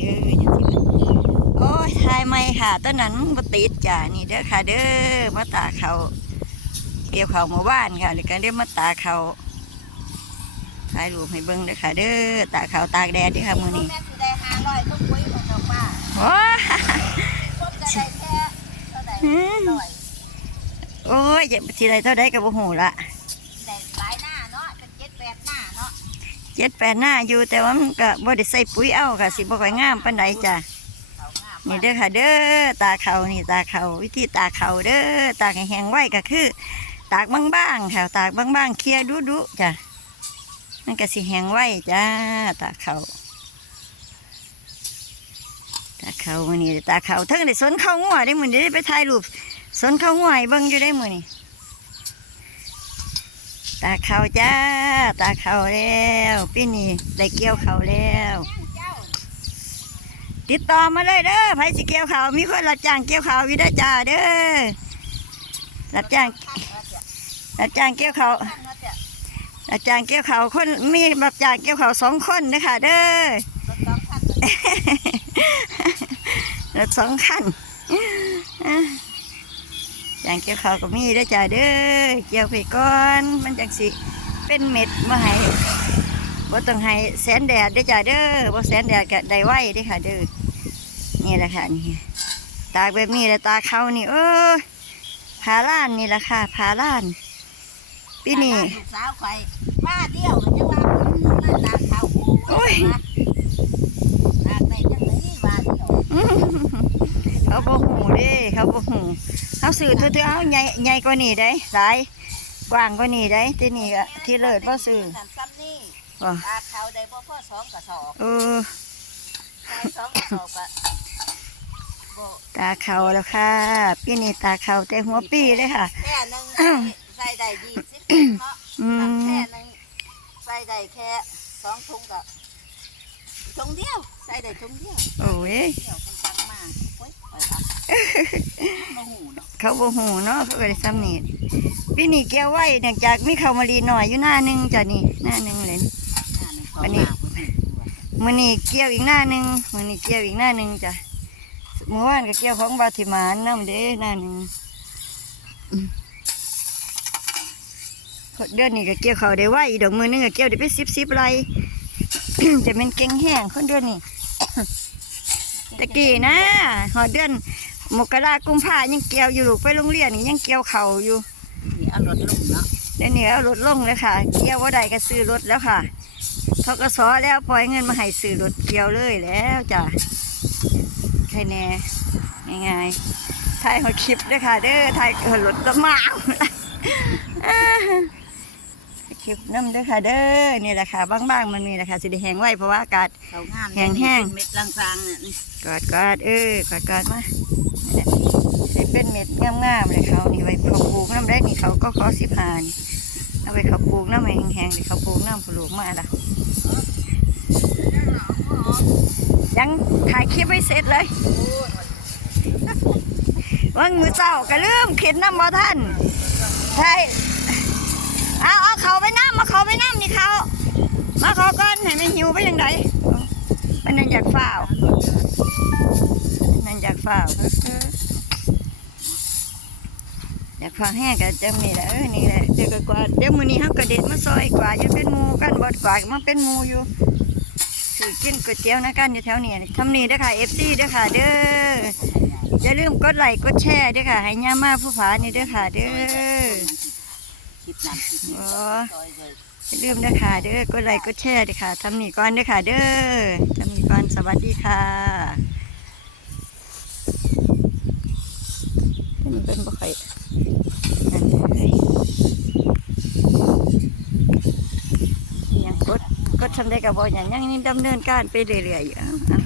เออจังสิล่ะโอ้ยทายไม่ค่ะต้นนั้นบ่ติดจ้ะนี่เด้อค่ะ เด้อมาตากเขาเกี่ยวเขาหมู่บ้านค่ะแล้วก็เรียกมาตากเขาถ่ายรูปให้เบิ่งเด้อค่ะ เด้อตากเขาตากแดดเด้อค่ะมื้อนี้แม่สิได้ห้าร้อยทุกปุ๋ยของดอกป้าโอ้ยพบจะได้แค่เท่าไหร่ร้อยโอ้ยจะสิได้เท่าใดก็บ่ฮู้ละ จ็ดแปดหน้าอยู่แต่ว่ามันก็บ่ได้ใส่ปุ๋ยเอาค่ะ สิบ่ค่อยงามปานใดจ้ะนี่เด้อค่ะ เด้อตาเขานี่ตาเขาวิธีตาเขาเด้อตาแห้งไว้ก็คือ ตากบางๆค่ะตากบางๆเคลียร์ดุจ้ะมันก็สิแห้งไว้จ้าตาเขาตาเขามือนี้ตาเขาทั้งได้สนเข้างัวได้มือนี้ได้ไปถ่ายรูปสนเข้างัวให้เบิ่งอยู่ได้มือนี้ ตาเขาจ้า ตาเขาแล้วปีนี้ได้เกี่ยวเขาแล้วเจ้าติดต่อมาเลยเด้อไผสิเกี่ยวเขาวมีคนรับจ้างเกี่ยวเขาวอยู่เด้อจ้าเด้อรับจ้างขั้นเนาะเจ้ารับจ้างเกี่ยวเขาวขั้นเนาะเจ้ารับจ้างเกี่ยวเขาวคนมีรับจ้างเกี่ยวเขาวสองคนเด้อค่ะเด้อรถสองขั้นเนาะรถสองคัน อ่างเกี่ยวเขาวก็มีเด้จ้าเด้อเกี่ยวไปก่อนมันจังสิเป็นเม็ดมาให้บ่ต้องให้แสนแดดเด้จ้าเด้อบ่แสนแดดก็ได้ไว้เด้ค่ะเด้อนี่แหละค่ะนี่ตากแบบนี้แหละตาเขานี่เออผาล้านนี่แหละค่ะผาล้านปีนี้สาวไข่อยว่าเดียวจะว่าตาเขาโอ้ย ตากได้จังเลยว่าเดียว อื้อเขาบ่หูเด้ เขาบ่หูเขาสื่อเธอๆเอาใหญ่ใหญ่กว่านี้ได้สายกว้างกว่านี้ได้ที่นี่ก็ที่เลิศบ่สื่อนั่นซ้ำนี่บ่ตาเขาได้บ่พอสองกระสอบเออใส่สองกระสอบก็บ่ตาเขาแล้วค่ะปีนี้ตาเขาแต่หัวปีเลยค่ะแค่หนึงใส่ได้ยี่สิบเนาะอืทำมแค่หนึงใส่ได้แค่สองถุงก็ถุงเดียวใส่ได้ถุงเดียวโอ้ย เนาะเขาบ่หูเนาะเขาก็ได้ซ้ำนี่ปีนี้เกี่ยวไว้เนื่องจากมีข้าวมะลีหน่อยอยู่หน้าหนึงจ้ะนี่หน้าหนึงเลยอันนี้มื้อนี้เกี่ยวอีกหน้าหนึ่งมื้อนี้เกี่ยวอีกหน้าหนึ่งจ้ะเมื่อวานก็เกี่ยวของบาธิมานน้ำเด้หน้าหนึ่งอืมเดือนนี้ก็เกี่ยวเขาวได้ไว่าอีดอกมือหนึงก็เกี่ยวได้ไปสิบสิบไรจะเป็นเก่งแห้งคนเดือนนี้ตะกี้นะหอดเดือน มกรากุมภายังเกี่ยวอยู่ลูกไปโรงเรียนนี่ยังเกี่ยวเขาวอยู่นี่เอารถลงเนาะเดี๋ยวนี้เอารถลงเลยค่ะ เกี่ยวว่าใดก็ซื้อรถแล้วค่ะทกสแล้วปล่อยเงินมาให้ซื้อรถเกี่ยวเลยแล้วจ้ะใช่แน่ง่ายๆถ่ายหัวคลิปด้วยค่ะ เด้อถ่ายหัวรถก็มาอ่าคลิปน้ำเด้อค่ะเด้อนี่แหละค่ะบ้างๆมันมีแหละค่ะสิได้แห้งไว้เพราะว่าอากาศเขางามแห้งๆเม็ดลางๆเนี่ยนี่กอดกอดเออกอดกอดมานี่แหละสิ เป็นเม็ดงามๆเลยเขานี่ไว้เขาปลูกน้ำได้นี่เขาก็ขอสิพานเอาไปเขาปลูกน้ำแห้งๆเลยเขาปลูกน้ำปลูกมาละยังถ่ายคลิปไว้เสร็จเลยว่างมือเจ้าก็ลืมเข็นน้ำบ่ท่านใช่เอาเอาเขาไปน้ำมาเขาไปน้ำนี่เขามาเขาก่อนให้มันหิวไปยังไงมันยังอยากฝ้าวนั่นอยากฝ้าว อยากฝ้าแห้งกันจังนี่แหละเออนี่แหละเดี๋ยวก็กวาดเดี๋ยวมื้อนี้เฮาก็เด็ดมาซอยกว่าดจะเป็นหมูกันบดกวาดมาเป็นหมูอยู่สิกินก๋วยเตี๋ยวนะกันอยู่แถวนี้ทำนี่เด้อค่ะ FC เด้อค่ะ เด้ออย่าลืมกดไลค์กดแชร์เด้อค่ะ ให้ย่ามาผู้ผานี่เด้อค่ะ เด้อคิดนั่นคิดอ๋ออย่าลืมเด้อค่ะเด้อกดไลค์กดแชร์เด้อค่ะทำนี่ก่อนเด้อค่ะ เด้อทำนี่ก่อนสวัสดีค่ะนี่เป็นบ่ค่อยนั่นเล ยังกดกดทำได้กับบ่อย่างยังนี่ดำเนินการไปเรื่อยๆอยู่อ้าเอ้า